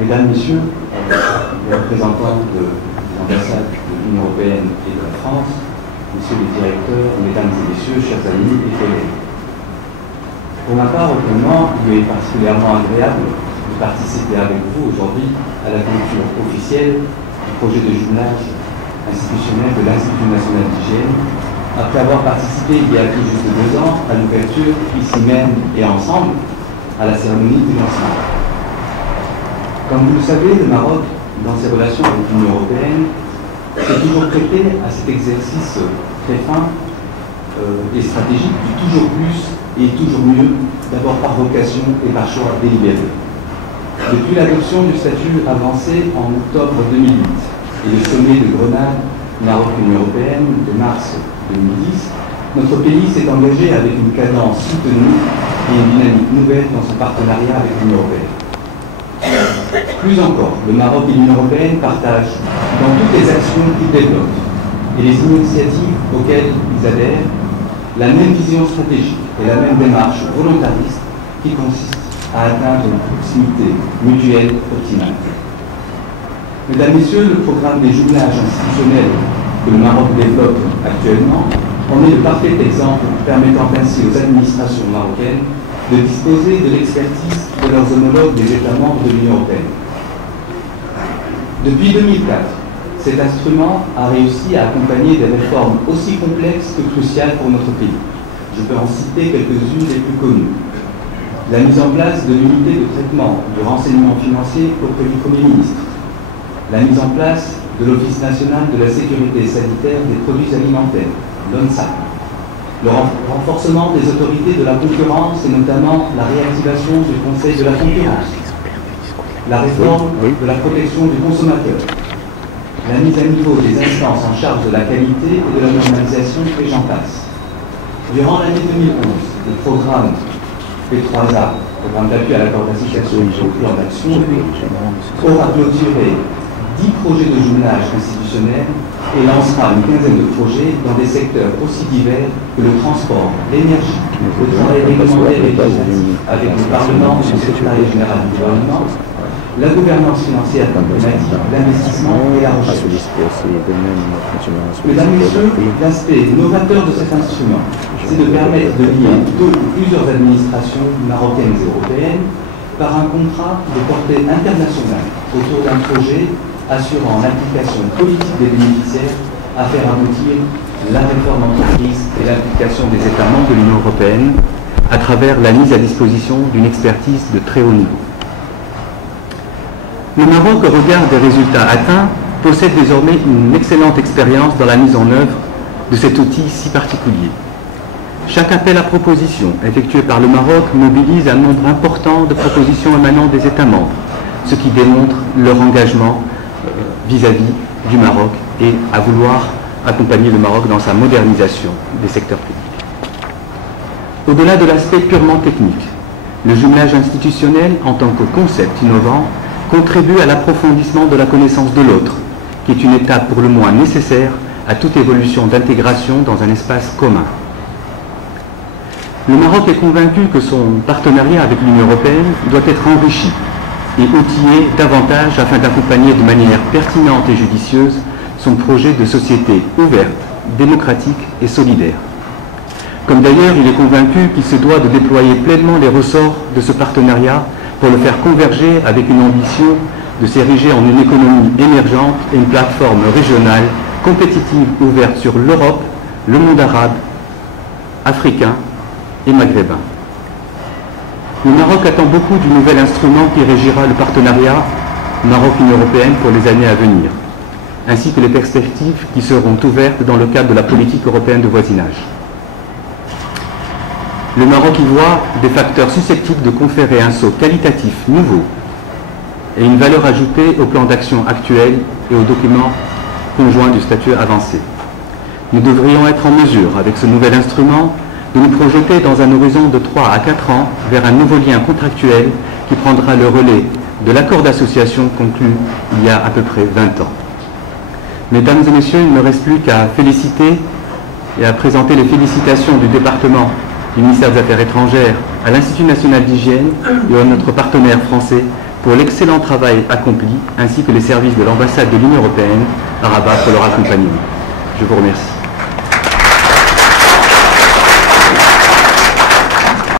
Mesdames, Messieurs, les représentants des ambassades de l'Union européenne et de la France, Messieurs les directeurs, Mesdames et Messieurs, chers amis et collègues. Pour ma part, autrement, il est particulièrement agréable de participer avec vous aujourd'hui à la clôture officielle du projet de jumelage institutionnel de l'Institut national d'hygiène, après avoir participé il y a tout juste 2 ans à l'ouverture, ici même et ensemble, à la cérémonie du lancement. Comme vous le savez, le Maroc, dans ses relations avec l'Union européenne, s'est toujours prêté à cet exercice très fin et stratégique du toujours plus et toujours mieux, d'abord par vocation et par choix délibéré. Depuis l'adoption du statut avancé en octobre 2008 et le sommet de Grenade Maroc-Union européenne de mars 2010, notre pays s'est engagé avec une cadence soutenue et une dynamique nouvelle dans son partenariat avec l'Union européenne. Plus encore, le Maroc et l'Union européenne partagent dans toutes les actions qu'ils développent et les initiatives auxquelles ils adhèrent la même vision stratégique et la même démarche volontariste qui consiste à atteindre une proximité mutuelle optimale. Mesdames, Messieurs, le programme des jumelages institutionnels que le Maroc développe actuellement en est le parfait exemple, permettant ainsi aux administrations marocaines de disposer de l'expertise de leurs homologues des États membres de l'Union européenne. Depuis 2004, cet instrument a réussi à accompagner des réformes aussi complexes que cruciales pour notre pays. Je peux en citer quelques-unes des plus connues. La mise en place de l'unité de traitement du renseignement financier auprès du Premier ministre. La mise en place de l'Office national de la sécurité sanitaire des produits alimentaires, l'ONSA. Le renforcement des autorités de la concurrence et notamment la réactivation du Conseil de la concurrence. La réforme de la protection du consommateur. La mise à niveau des instances en charge de la qualité et de la normalisation, et j'en passe. Durant l'année 2011, le programme P3A, programme d'appui à la coordination au plan d'action, aura clôturé 10 projets de jumelage institutionnel et lancera une quinzaine de projets dans des secteurs aussi divers que le transport, l'énergie, le travail réglementaire et législatif avec le Parlement et le secrétariat général du gouvernement, la gouvernance financière climatique, l'investissement et la recherche. Mesdames, Messieurs, l'aspect novateur de cet instrument, c'est de permettre de lier 2 ou plusieurs administrations marocaines et européennes par un contrat de portée internationale autour d'un projet assurant l'implication politique des bénéficiaires à faire aboutir la réforme d'entreprise et l'implication des États membres de l'Union européenne à travers la mise à disposition d'une expertise de très haut niveau. Le Maroc, au regard des résultats atteints, possède désormais une excellente expérience dans la mise en œuvre de cet outil si particulier. Chaque appel à propositions effectué par le Maroc mobilise un nombre important de propositions émanant des États membres, ce qui démontre leur engagement vis-à-vis du Maroc et à vouloir accompagner le Maroc dans sa modernisation des secteurs publics. Au-delà de l'aspect purement technique, le jumelage institutionnel en tant que concept innovant contribue à l'approfondissement de la connaissance de l'autre, qui est une étape pour le moins nécessaire à toute évolution d'intégration dans un espace commun. Le Maroc est convaincu que son partenariat avec l'Union européenne doit être enrichi et outillé davantage afin d'accompagner de manière pertinente et judicieuse son projet de société ouverte, démocratique et solidaire. Comme d'ailleurs il est convaincu qu'il se doit de déployer pleinement les ressorts de ce partenariat pour le faire converger avec une ambition de s'ériger en une économie émergente et une plateforme régionale compétitive ouverte sur l'Europe, le monde arabe, africain et maghrébin. Le Maroc attend beaucoup du nouvel instrument qui régira le partenariat Maroc-Union européenne pour les années à venir, ainsi que les perspectives qui seront ouvertes dans le cadre de la politique européenne de voisinage. Le Maroc y voit des facteurs susceptibles de conférer un saut qualitatif nouveau et une valeur ajoutée au plan d'action actuel et aux documents conjoints du statut avancé. Nous devrions être en mesure, avec ce nouvel instrument, de nous projeter dans un horizon de 3 à 4 ans vers un nouveau lien contractuel qui prendra le relais de l'accord d'association conclu il y a à peu près 20 ans. Mesdames et messieurs, il ne me reste plus qu'à féliciter et à présenter les félicitations du département du ministère des Affaires étrangères à l'Institut national d'hygiène et à notre partenaire français pour l'excellent travail accompli, ainsi que les services de l'ambassade de l'Union européenne à Rabat pour leur accompagnement. Je vous remercie.